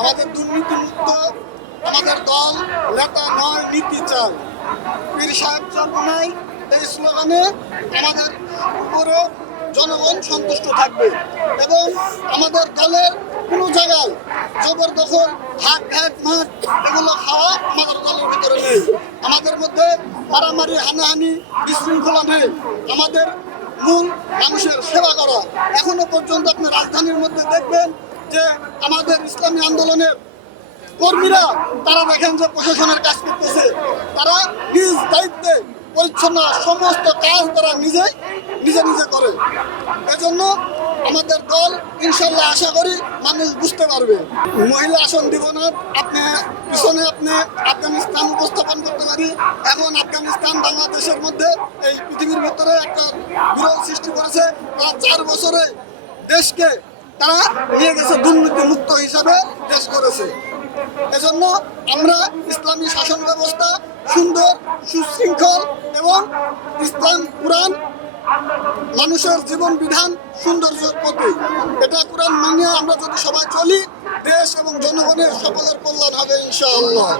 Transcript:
আমাদের দুর্নীতিমুক্ত আমাদের দল, নেতা নয় নীতি চাই, পীর সাহেব চরমনাই এই স্লোগানে আমাদের উপরে জনগণ সন্তুষ্ট থাকবে এবং আমাদের দলের কোনো জায়গায় জবরদখল, হাট ঘাট মাঠ এগুলো খাওয়া আমাদের দলের ভিতরে নেই। আমাদের মধ্যে মারামারি, হানাহানি, বিশৃঙ্খলা নেই। আমাদের মূল মানুষের সেবা করা। এখনো পর্যন্ত আপনি রাজধানীর মধ্যে দেখবেন যে আমাদের ইসলামী আন্দোলনের কর্মীরা তারা দেখেন যে প্রশাসনের কাজ করতেছে, তারা নিজ দায়িত্বে পরিচ্ছন্ন সমস্ত কাজ তারা নিজে নিজে করে। এজন্য আমাদের দল ইনশাল্লাহ আশা করি মানুষ বুঝতে পারবে। মহিলা আসন দিব না, আপনি পিছনে আপনি আফগানিস্তান উপস্থাপন করতে পারি। এখন আফগানিস্তান বাংলাদেশের মধ্যে এই পৃথিবীর ভিতরে একটা বিরোধ সৃষ্টি করেছে। তারা 4 বছরে দেশকে তারা নিয়ে গেছে দুর্নীতি মুক্ত হিসাবে দেশ করেছে। এজন্য আমরা ইসলামী শাসন ব্যবস্থা সুন্দর, সুশৃঙ্খল এবং ইসলাম কোরআন মানুষের জীবন বিধান সৌন্দর্যের প্রতি, এটা কোরআন মেনে আমরা যদি সবাই চলি, দেশ এবং জনগণের সকলের কল্যাণ হবে ইনশাআল্লাহ।